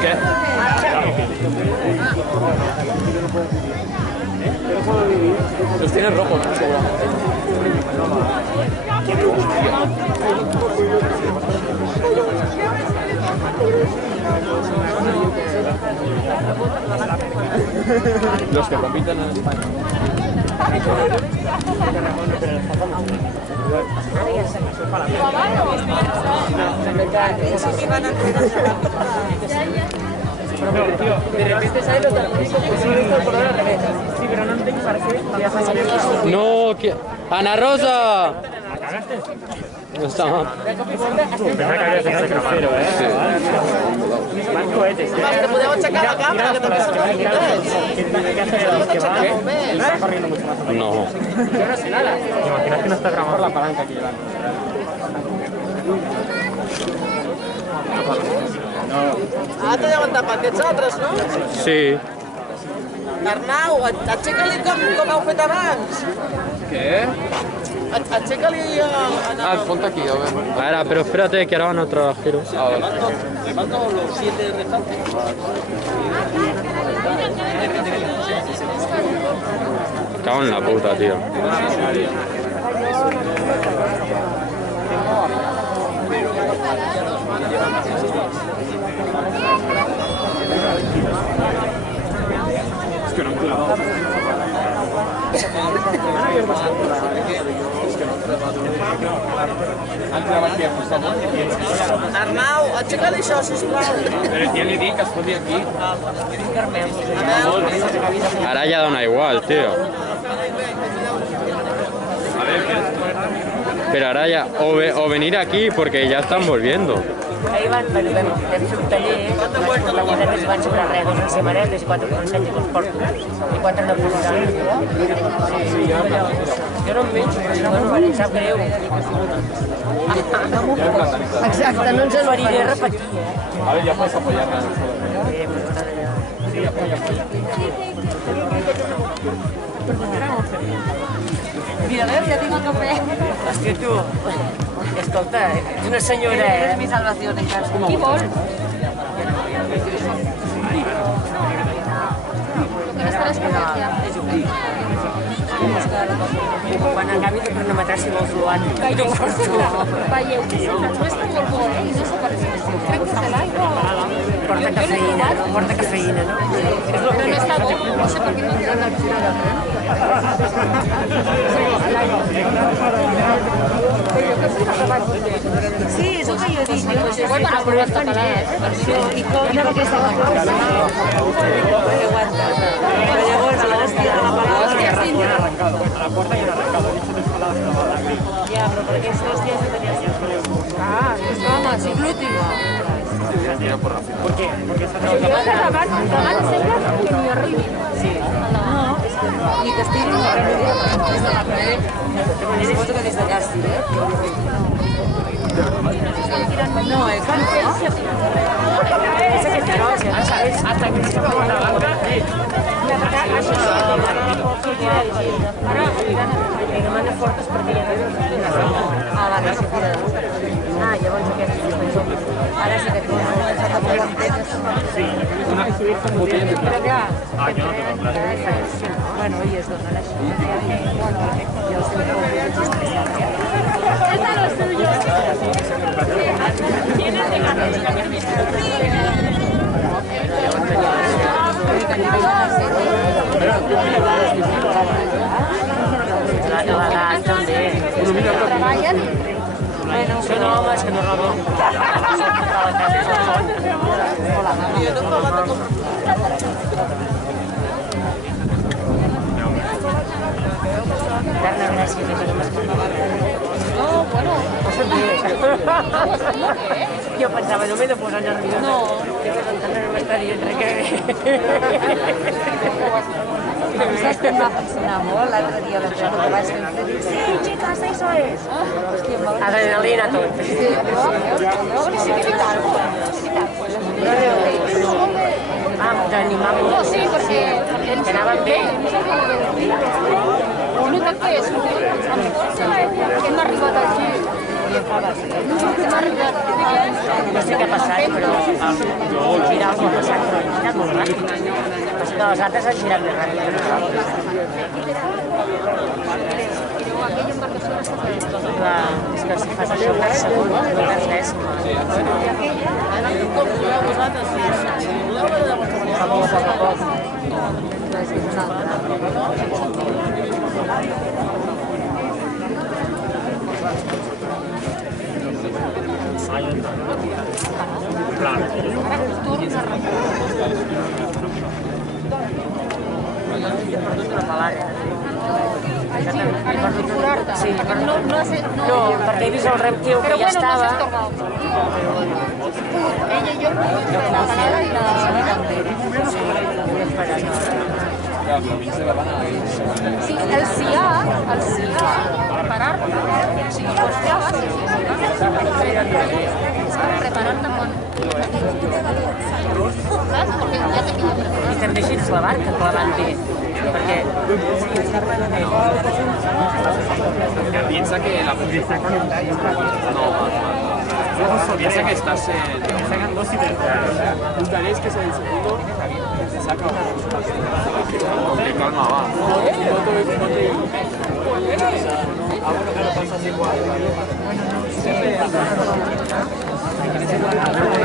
¿Qué? Los tienes rojos, ¿no? Seguramente. Los que compiten en España. De repente sale los del piso, pues solo esto el color al revés. Sí, pero no entiendo para qué. No, que... ¡Ana Rosa! No está mal. Te podeu aixecar la càmera, que també són No. Yo no sé nada. Imaginas que no está grabando la palanca aquí delante. Ah, t'he llevantat per aquests altres, no? Sí. Arnau, aixeca-li com heu fet abans. ¿Qué? Aixeca-li... Ah, ponte aquí, a ver. Ahora, pero espérate que ahora van a otra giro. A ver. Le mando los 7 restantes. Cago en la puta, tío. Es que no han clavado. Han clavat aquí a costat. Arnau, aixeca-li això, sisplau. Però ja li dic que es foti aquí. Ahora ya dona igual, tío. A ver, ¿qué? Pero ahora ya, o venir aquí porque ya están volviendo. Ahir vam fer un taller, la guarda que van sobre res, 2 setmanetes i 4 consells que els porto. I 4 no posar. Jo no em menjo, però no em sap greu. Exacte, no ens en faria repetir. A ver, ya puedes apoyarla. Mira, veus, ja tinc el cafè. Hòstia, tu, escolta, és una senyora, És mi salvació, encara. Qui vol? Quan acabi de cronometrar si vols l'uan, t'ho porto. Veieu que sempre no està molt bo, i no sé per què. Crec que és l'aigua. Porta cafeïna, no? Però no està bo, no sé per què no tira el Sí, és el que jo dic. Igual per aprovar el català, I com no perquè està perquè aguanta. Però llavors, a l'hòstia de la paraula... A la puerta y una arrancada. He dicho 3 palabras clavadas aquí. Ja, però per aquestes hòsties no tenies... Ah, és home, sí, glútil. ¿Por qué? Porque se ha Jo davant sembla que m'hi arribi. Sí. I que estigui una reunió. Suposo que des d'allà sí, No, és que no. És aquest taronja, no sabes? Hasta que se va a la banca. Això sí, que demana fortes perquè ja no la gràcia fira. Ah, llavors aquest ara sí que començat a provar Sí, una que subir con botella. però clar, Yo no tengo plástico. bueno, i es dona la jo sé que Esta lo suyo. l'edat també. Treballen. Són homes que no roben. Dar les gràcies a tothom. No, bueno. Jo pensava, no m'he de posar nerviosa. No. Jo no m'estaria entre que... Saps que em va fascinar molt l'altre dia a la prova que vaig fer? Sí, chicas, eso es. Hòstia, em va Adrenalina tot. Sí, però sí que T'animava no, molt. sí, perquè Que anaven bé. he notat que és amb força, hem arribat aquí Maria Faves. No sé què ha passat, però el girar ho ha passat, però ha girat molt ràpid. Passa que les altres han girat més ràpid que nosaltres. Clar, és que si fas això per segon, no perds res. Fa molt a poc a poc. He perdut una palalla. Sí, no, perquè he vist el rèptil que ja estava. Ella i jo la parada i la també. Sí, el CIA, preparar-te, si no pots preparar-te quan... Saps? Perquè ja te queda preparat. I també així la barca clavant bé, perquè... Piensa que la piensa que estás sacan dos y tres que es el segundo saca con calma va no te